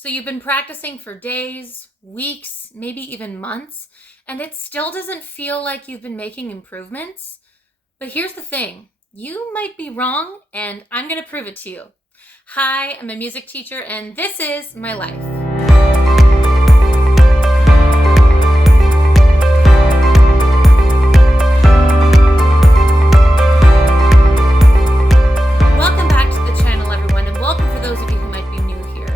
So you've been practicing for days, weeks, maybe even months, and it still doesn't feel like you've been making improvements? But here's the thing, you might be wrong, and I'm going to prove it to you. Hi, I'm a music teacher, and this is my life. Welcome back to the channel, everyone, and welcome for those of you who might be new here.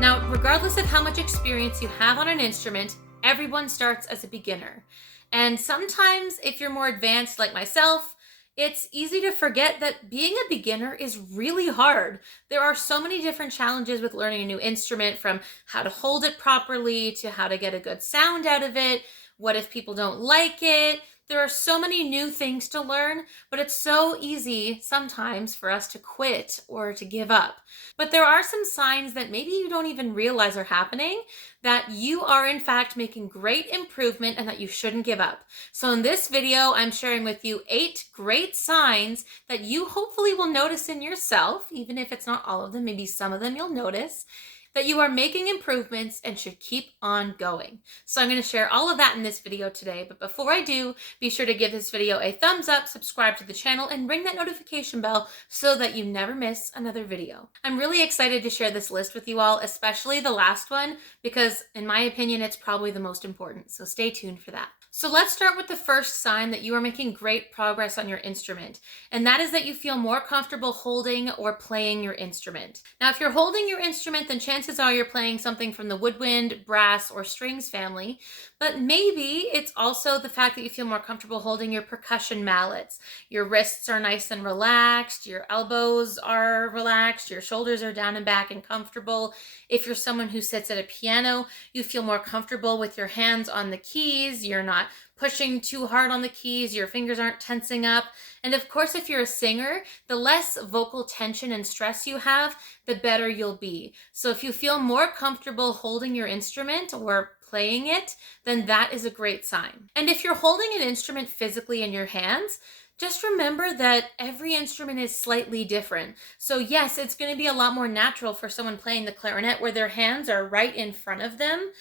Now, regardless of how much experience you have on an instrument, everyone starts as a beginner. And sometimes, if you're more advanced like myself, it's easy to forget that being a beginner is really hard. There are so many different challenges with learning a new instrument, from how to hold it properly to how to get a good sound out of it. What if people don't like it? There are so many new things to learn, but it's so easy sometimes for us to quit or to give up. But there are some signs that maybe you don't even realize are happening, that you are in fact making great improvement and that you shouldn't give up. So in this video, I'm sharing with you 8 great signs that you hopefully will notice in yourself, even if it's not all of them, maybe some of them you'll notice, that you are making improvements and should keep on going. So I'm going to share all of that in this video today, but before I do, be sure to give this video a thumbs up, subscribe to the channel, and ring that notification bell so that you never miss another video. I'm really excited to share this list with you all, especially the last one, because in my opinion, it's probably the most important, so stay tuned for that. So let's start with the first sign that you are making great progress on your instrument, and that is that you feel more comfortable holding or playing your instrument. Now, if you're holding your instrument, then chances are you're playing something from the woodwind, brass, or strings family, but maybe it's also the fact that you feel more comfortable holding your percussion mallets. Your wrists are nice and relaxed, your elbows are relaxed, your shoulders are down and back and comfortable. If you're someone who sits at a piano, you feel more comfortable with your hands on the keys, you're not pushing too hard on the keys, your fingers aren't tensing up. And of course, if you're a singer, the less vocal tension and stress you have, the better you'll be. So if you feel more comfortable holding your instrument or playing it, then that is a great sign. And if you're holding an instrument physically in your hands, just remember that every instrument is slightly different. So yes, it's going to be a lot more natural for someone playing the clarinet where their hands are right in front of them,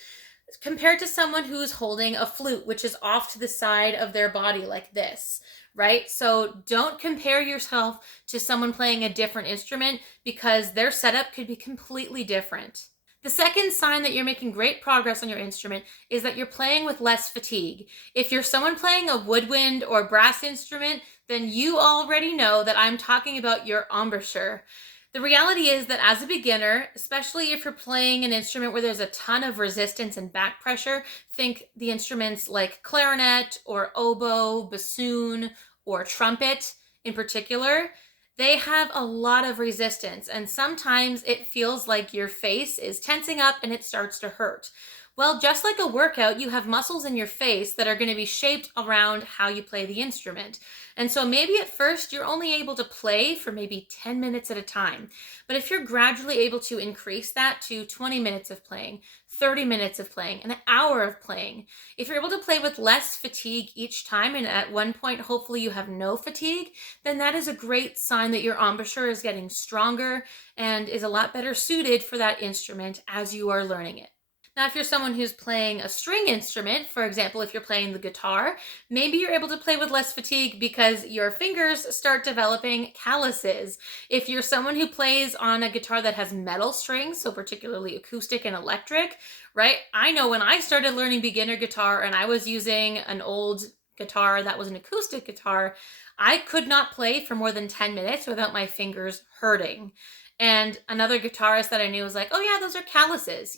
compared to someone who's holding a flute, which is off to the side of their body like this, right? So don't compare yourself to someone playing a different instrument, because their setup could be completely different. The second sign that you're making great progress on your instrument is that you're playing with less fatigue. If you're someone playing a woodwind or brass instrument, then you already know that I'm talking about your embouchure. The reality is that as a beginner, especially if you're playing an instrument where there's a ton of resistance and back pressure, think the instruments like clarinet or oboe, bassoon, or trumpet in particular, they have a lot of resistance, and sometimes it feels like your face is tensing up and it starts to hurt. Well, just like a workout, you have muscles in your face that are going to be shaped around how you play the instrument. And so maybe at first you're only able to play for maybe 10 minutes at a time. But if you're gradually able to increase that to 20 minutes of playing, 30 minutes of playing, an hour of playing, if you're able to play with less fatigue each time, and at one point hopefully you have no fatigue, then that is a great sign that your embouchure is getting stronger and is a lot better suited for that instrument as you are learning it. Now, if you're someone who's playing a string instrument, for example, if you're playing the guitar, maybe you're able to play with less fatigue because your fingers start developing calluses. If you're someone who plays on a guitar that has metal strings, so particularly acoustic and electric, right? I know when I started learning beginner guitar and I was using an old guitar that was an acoustic guitar, I could not play for more than 10 minutes without my fingers hurting. And another guitarist that I knew was like, oh yeah, those are calluses,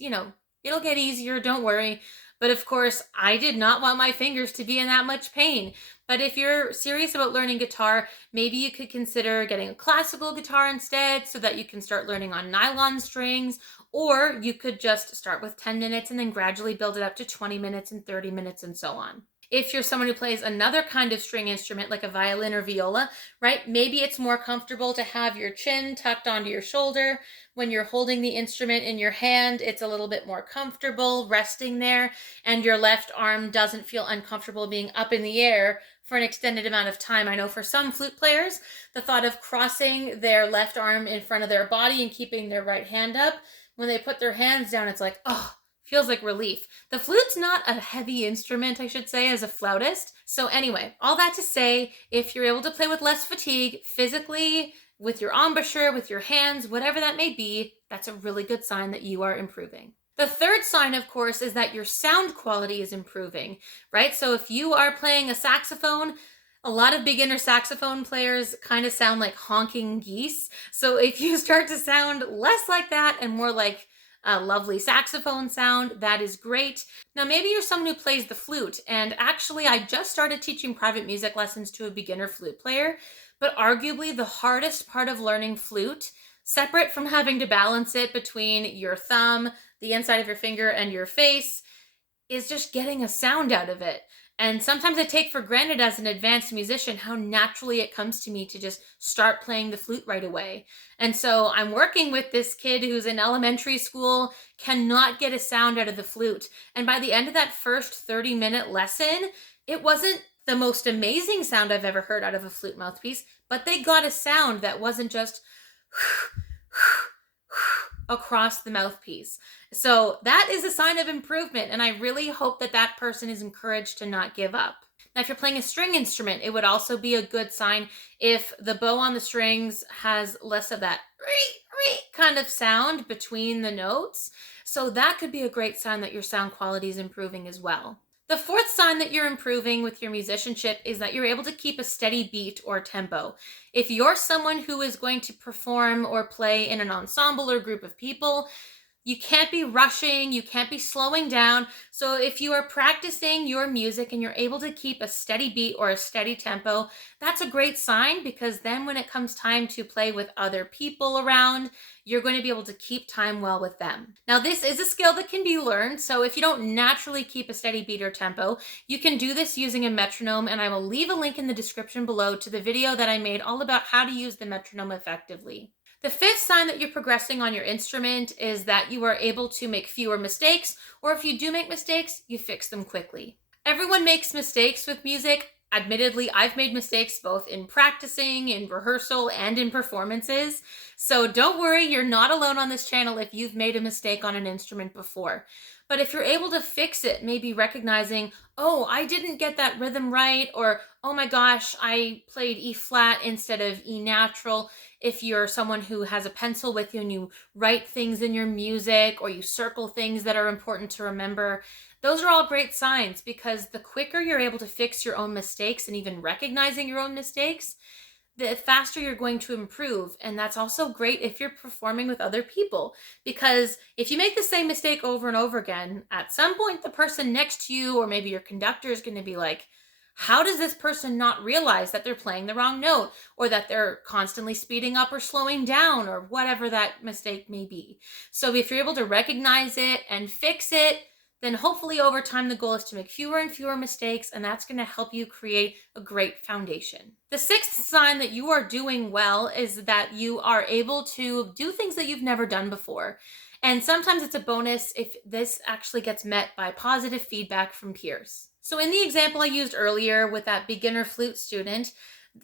it'll get easier, don't worry. But of course, I did not want my fingers to be in that much pain. But if you're serious about learning guitar, maybe you could consider getting a classical guitar instead so that you can start learning on nylon strings, or you could just start with 10 minutes and then gradually build it up to 20 minutes and 30 minutes and so on. If you're someone who plays another kind of string instrument like a violin or viola, right, maybe it's more comfortable to have your chin tucked onto your shoulder. When you're holding the instrument in your hand, it's a little bit more comfortable resting there, and your left arm doesn't feel uncomfortable being up in the air for an extended amount of time. I know for some flute players, the thought of crossing their left arm in front of their body and keeping their right hand up when they put their hands down, it's like, oh, feels like relief. The flute's not a heavy instrument, I should say, as a flautist. So anyway, all that to say, if you're able to play with less fatigue physically, with your embouchure, with your hands, whatever that may be, that's a really good sign that you are improving. The third sign, of course, is that your sound quality is improving, right? So if you are playing a saxophone, a lot of beginner saxophone players kind of sound like honking geese. So if you start to sound less like that and more like a lovely saxophone sound, that is great. Now, maybe you're someone who plays the flute, and actually I just started teaching private music lessons to a beginner flute player, but arguably the hardest part of learning flute, separate from having to balance it between your thumb, the inside of your finger, and your face, is just getting a sound out of it. And sometimes I take for granted as an advanced musician how naturally it comes to me to just start playing the flute right away. And so I'm working with this kid who's in elementary school, cannot get a sound out of the flute. And by the end of that first 30-minute lesson, it wasn't the most amazing sound I've ever heard out of a flute mouthpiece, but they got a sound that wasn't just across the mouthpiece. So that is a sign of improvement, and I really hope that that person is encouraged to not give up. Now, if you're playing a string instrument, it would also be a good sign if the bow on the strings has less of that kind of sound between the notes. So that could be a great sign that your sound quality is improving as well. The fourth sign that you're improving with your musicianship is that you're able to keep a steady beat or tempo. If you're someone who is going to perform or play in an ensemble or group of people, you can't be rushing, you can't be slowing down. So if you are practicing your music and you're able to keep a steady beat or a steady tempo, that's a great sign, because then when it comes time to play with other people around, you're going to be able to keep time well with them. Now, this is a skill that can be learned. So if you don't naturally keep a steady beat or tempo, you can do this using a metronome, and I will leave a link in the description below to the video that I made all about how to use the metronome effectively. The fifth sign that you're progressing on your instrument is that you are able to make fewer mistakes, or if you do make mistakes, you fix them quickly. Everyone makes mistakes with music. Admittedly, I've made mistakes both in practicing, in rehearsal, and in performances. So don't worry, you're not alone on this channel if you've made a mistake on an instrument before. But if you're able to fix it, maybe recognizing, oh, I didn't get that rhythm right, or oh my gosh, I played E flat instead of E natural. If you're someone who has a pencil with you and you write things in your music, or you circle things that are important to remember, those are all great signs, because the quicker you're able to fix your own mistakes and even recognizing your own mistakes, the faster you're going to improve. And that's also great if you're performing with other people, because if you make the same mistake over and over again, at some point the person next to you, or maybe your conductor, is going to be like, how does this person not realize that they're playing the wrong note, or that they're constantly speeding up or slowing down, or whatever that mistake may be? So if you're able to recognize it and fix it, then hopefully over time the goal is to make fewer and fewer mistakes, and that's going to help you create a great foundation. The sixth sign that you are doing well is that you are able to do things that you've never done before. And sometimes it's a bonus if this actually gets met by positive feedback from peers. So in the example I used earlier with that beginner flute student,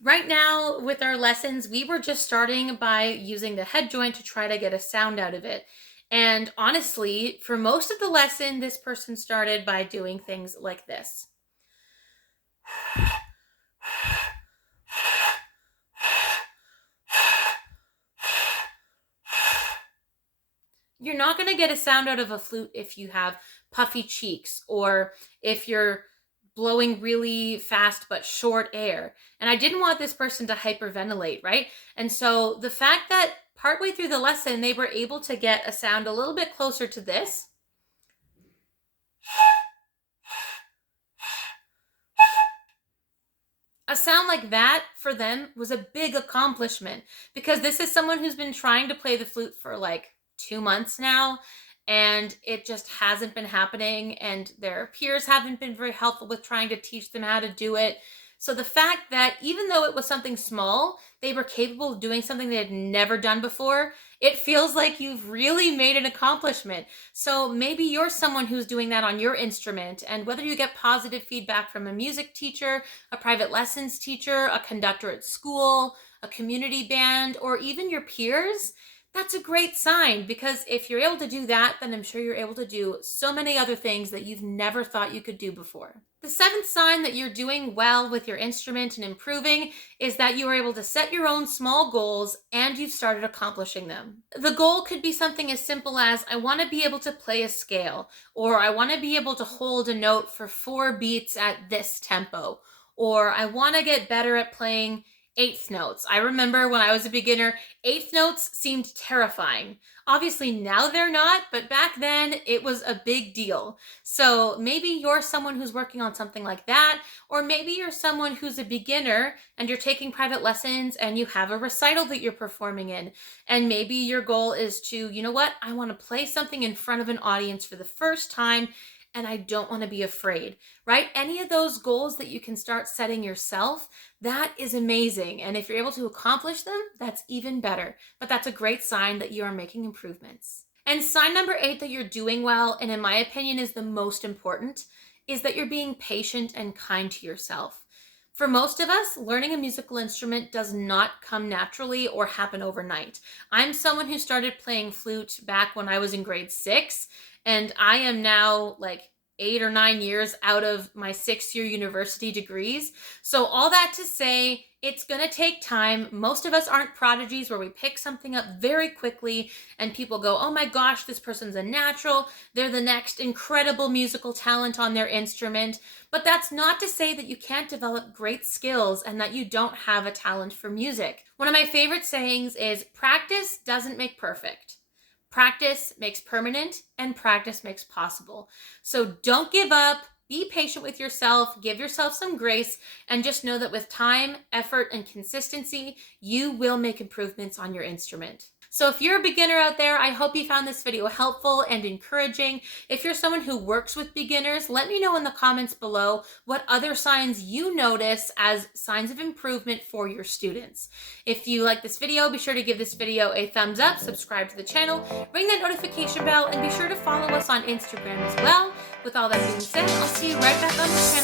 right now with our lessons, we were just starting by using the head joint to try to get a sound out of it. And honestly, for most of the lesson, this person started by doing things like this. You're not going to get a sound out of a flute if you have puffy cheeks, or if you're blowing really fast but short air. And I didn't want this person to hyperventilate, right? And so the fact that partway through the lesson, they were able to get a sound a little bit closer to this. A sound like that for them was a big accomplishment, because this is someone who's been trying to play the flute for like 2 months now, and it just hasn't been happening, and their peers haven't been very helpful with trying to teach them how to do it. So the fact that even though it was something small, they were capable of doing something they had never done before, it feels like you've really made an accomplishment. So maybe you're someone who's doing that on your instrument, and whether you get positive feedback from a music teacher, a private lessons teacher, a conductor at school, a community band, or even your peers, That's a great sign, because if you're able to do that, then I'm sure you're able to do so many other things that you've never thought you could do before. The seventh sign that you're doing well with your instrument and improving is that you are able to set your own small goals and you've started accomplishing them. The goal could be something as simple as, I want to be able to play a scale, or I want to be able to hold a note for 4 beats at this tempo, or I want to get better at playing eighth notes. I remember when I was a beginner, eighth notes seemed terrifying. Obviously now they're not, but back then it was a big deal. So maybe you're someone who's working on something like that, or maybe you're someone who's a beginner and you're taking private lessons and you have a recital that you're performing in. And maybe your goal is to, you know what, I want to play something in front of an audience for the first time and I don't want to be afraid, right? Any of those goals that you can start setting yourself, that is amazing. And if you're able to accomplish them, that's even better. But that's a great sign that you are making improvements. And sign number 8 that you're doing well, and in my opinion is the most important, is that you're being patient and kind to yourself. For most of us, learning a musical instrument does not come naturally or happen overnight. I'm someone who started playing flute back when I was in grade 6, and I am now like 8 or 9 years out of my 6-year university degrees. So all that to say, it's going to take time. Most of us aren't prodigies where we pick something up very quickly and people go, oh my gosh, this person's a natural. They're the next incredible musical talent on their instrument. But that's not to say that you can't develop great skills and that you don't have a talent for music. One of my favorite sayings is, practice doesn't make perfect. Practice makes permanent, and practice makes possible. So don't give up, be patient with yourself, give yourself some grace, and just know that with time, effort, and consistency, you will make improvements on your instrument. So if you're a beginner out there, I hope you found this video helpful and encouraging. If you're someone who works with beginners, let me know in the comments below what other signs you notice as signs of improvement for your students. If you like this video, be sure to give this video a thumbs up, subscribe to the channel, ring that notification bell, and be sure to follow us on Instagram as well. With all that being said, I'll see you right back on the channel